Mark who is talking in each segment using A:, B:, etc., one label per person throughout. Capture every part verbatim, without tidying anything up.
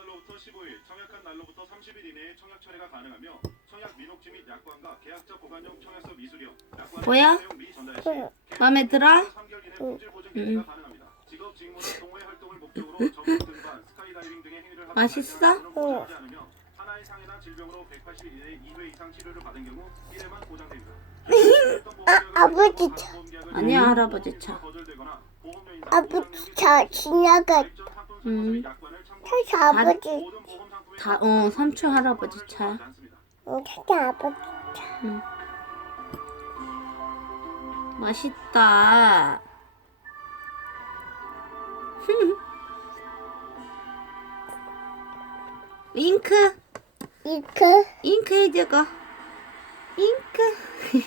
A: 날로부터 십오 일, 청약한 날로부터 삼십 일 이내에 청약 처리가 가능하며 청약 민혹지 및 약관과 계약자 보관용 청약서 미수령, 약관의
B: 뭐야?
A: 내용 미전달 시
B: 마음에 들어?
A: 삼 개월 이내 품질 보증 개시가 가능합니다. 직업, 직무나 동호회 활동을 목적으로 전문 등반, 스카이다이빙 등의 행위를 하고
B: 맛있어?
A: 발생한 돈은 보장하지 않으며 하나의 상해나 질병으로 백팔십 일 이내에 이 회 이상 치료를 받은 경우 일 회만 보장됩니다.
C: 아, 아버지 차.
B: 아니야, 할아버지 차.
C: 아버지 차 지나가.
B: 음.
C: 차차 아버지.
B: 다, 어, 삼촌 할아버지 차.
C: 응, 차차 아버지 차.
B: 응. 맛있다. 잉크,
C: 이크
B: 잉크 해주고, 잉크.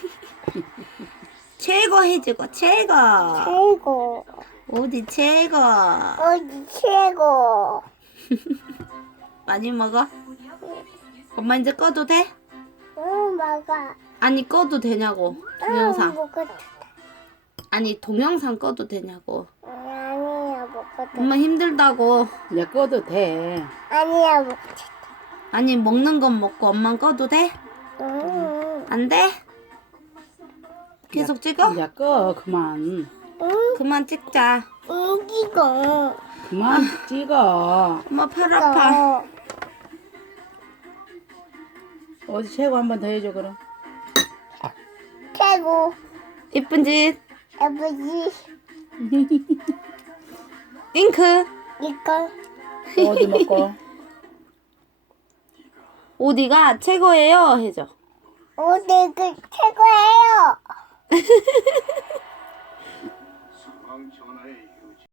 B: 최고 해주고, 최고.
C: 최고.
B: 어디 최고.
C: 어디 최고.
B: 많이 먹어? 엄마 이제 꺼도 돼?
C: 응, 먹어.
B: 아니 꺼도 되냐고,
C: 응,
B: 동영상.
C: 먹었다.
B: 아니 동영상 꺼도 되냐고.
C: 아니야, 먹었다.
B: 엄마 힘들다고.
D: 이제 꺼도 돼.
C: 아니야, 먹었다.
B: 아니 먹는 건 먹고 엄마 꺼도 돼?
C: 응,
B: 안 돼? 계속 찍어?
D: 이제 꺼 그만.
C: 응,
B: 그만 찍자.
C: 응, 이거.
D: 그만 찍어.
B: 엄마 팔 아파.
C: 이거.
D: 어디 최고 한 번 더 해줘 그럼.
C: 최고.
B: 이쁜 짓.
C: 아버지,
B: 잉크.
C: 이거.
D: 어디 먹고.
B: 어디가 최고예요? 해줘.
C: 오늘 그 최고예요.